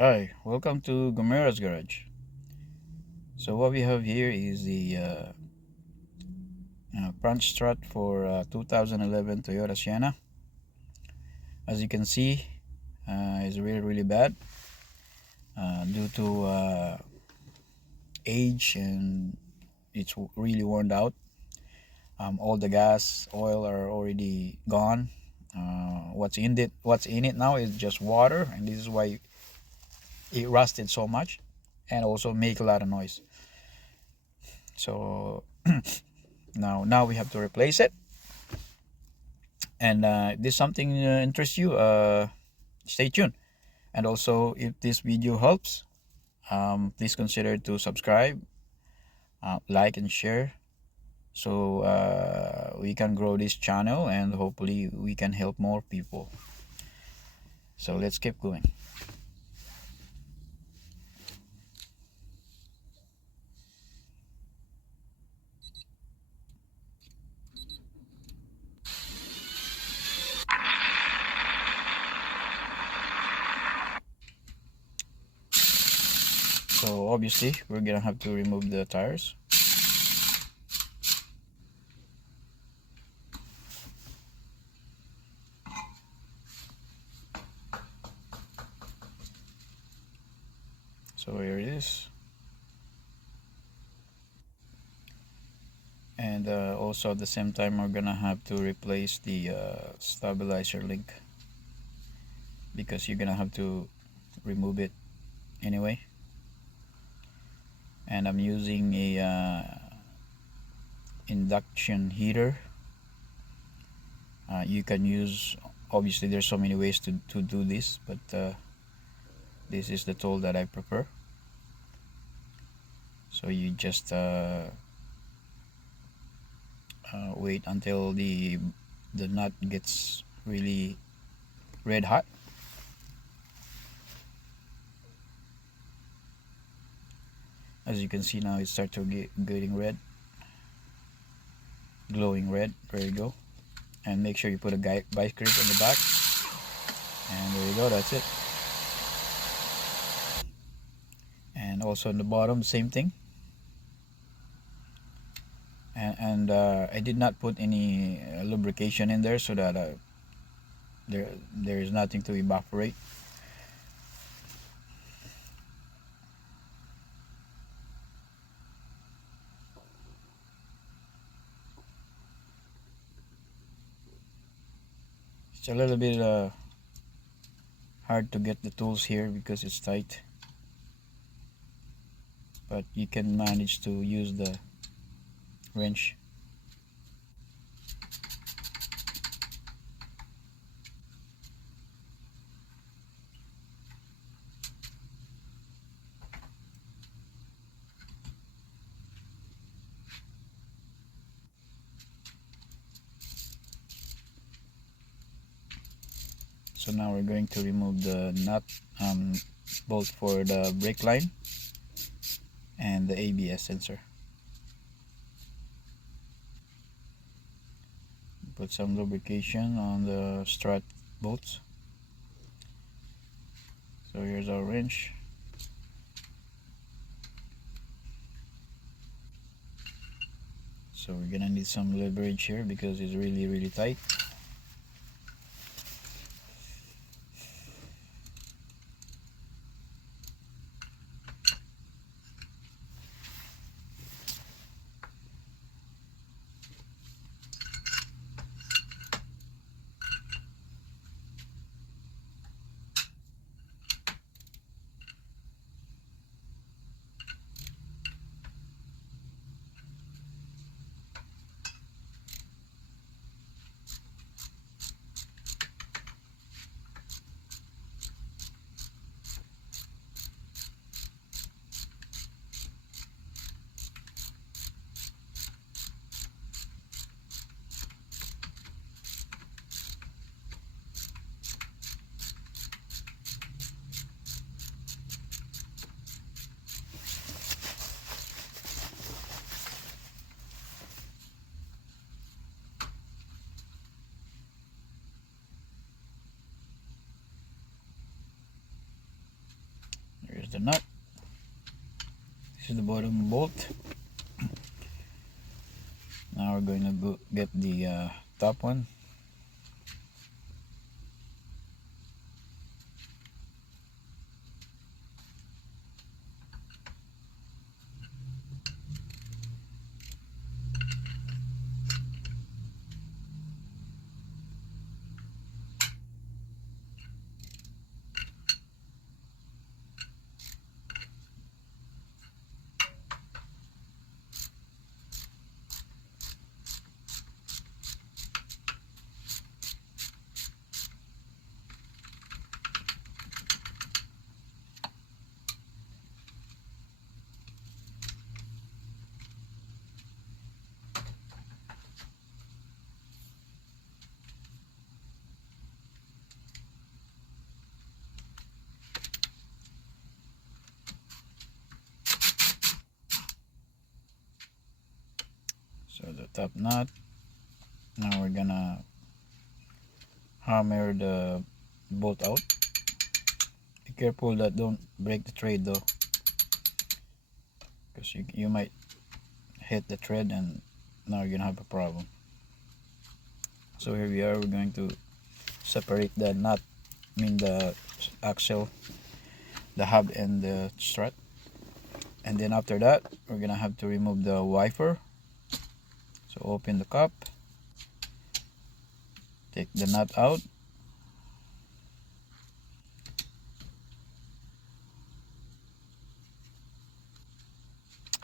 Hi, welcome to Gomera's Garage. So what we have here is the front strut for 2011 Toyota Sienna. As you can see, it's really bad due to age, and it's really worn out. All the gas, oil are already gone. What's in it now is just water, and this is why it rusted so much, and also make a lot of noise. So now we have to replace it. And if this something interests you, stay tuned. And also, if this video helps, please consider to subscribe, like, and share, so we can grow this channel and hopefully we can help more people. So let's keep going. So obviously we're gonna have to remove the tires. So here it is. And also at the same time we're gonna have to replace the stabilizer link, because you're gonna have to remove it anyway. And I'm using a induction heater. You can use, obviously there's so many ways to do this, but this is the tool that I prefer. So you just wait until the nut gets really red hot. As you can see now, it starts to getting red, glowing red. There you go. And make sure you put a vice grip on the back, and there you go, that's it. And also on the bottom, same thing. And I did not put any lubrication in there, so that there is nothing to evaporate. It's a little bit hard to get the tools here because it's tight, but you can manage to use the wrench. So now we're going to remove the nut bolt for the brake line and the ABS sensor. Put some lubrication on the strut bolts. So here's our wrench. So we're gonna need some leverage here because it's really tight. Here's the nut. This is the bottom bolt. Now we're going to go get the top one. So the top nut. Now we're gonna hammer the bolt out. Be careful that don't break the thread though, because you might hit the thread and now you're gonna have a problem. So here we are. We're going to separate the nut, the axle, the hub and the strut, and then after that we're gonna have to remove the wiper. So open the cup, take the nut out,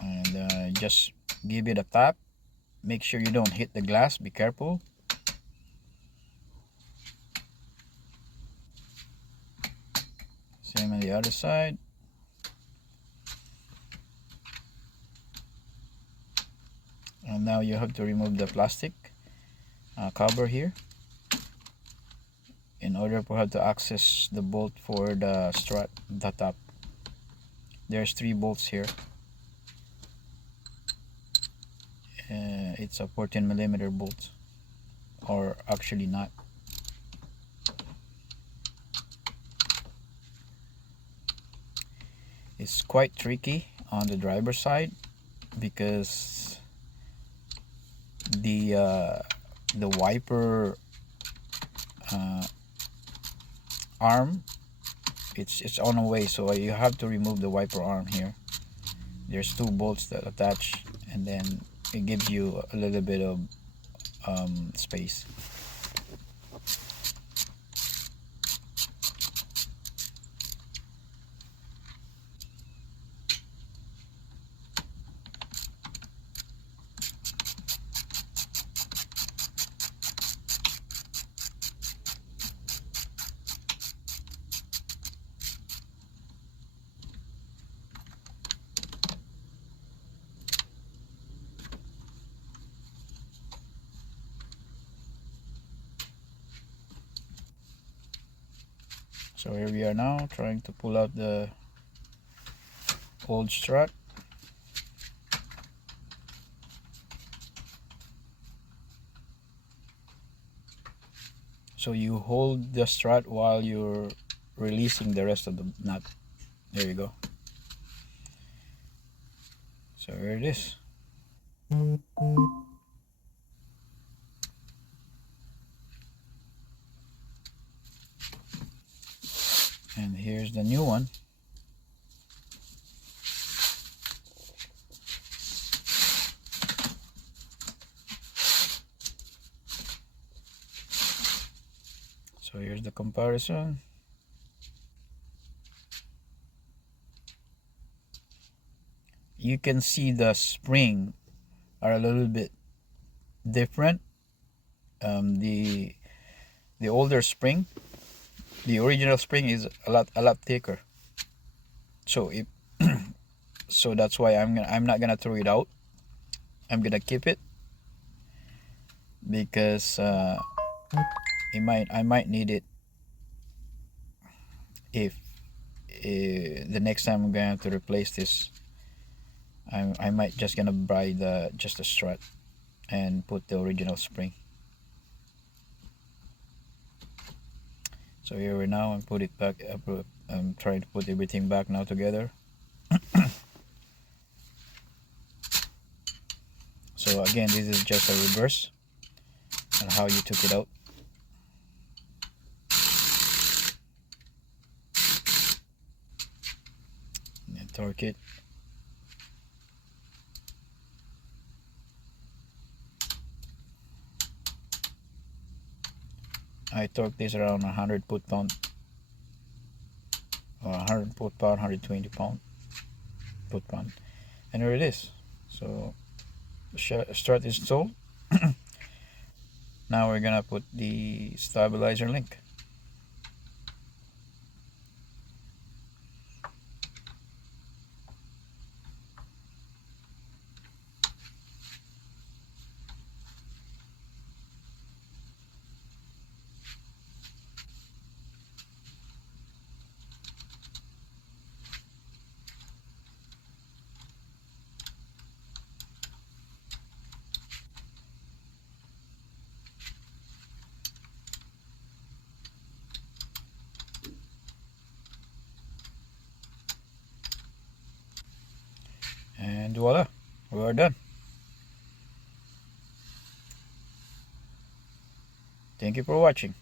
and just give it a tap. Make sure you don't hit the glass, be careful. Same on the other side. And now you have to remove the plastic cover here in order for her to access the bolt for the strut, the top. There's 3 bolts here. It's a 14mm bolt, or actually not. It's quite tricky on the driver's side because the wiper arm, it's on the way, so you have to remove the wiper arm here. There's 2 bolts that attach, and then it gives you a little bit of space. So here we are now trying to pull out the old strut. So you hold the strut while you're releasing the rest of the nut. There you go. So here it is. And here's the new one. So here's the comparison. You can see the spring are a little bit different. The older spring, the original spring is a lot thicker. So if so that's why I'm not gonna throw it out. I'm gonna keep it because I might need it if the next time I'm gonna have to replace this. I might just gonna buy just the strut and put the original spring. So here we now and put it back, I'm trying to put everything back now together. So again, this is just a reverse on how you took it out. And then torque it. I torque this around 100 foot-pound, or 100 foot-pound, 120 foot-pound, and there it is. So strut installed. Now we're gonna put the stabilizer link. And voila, we are done. Thank you for watching.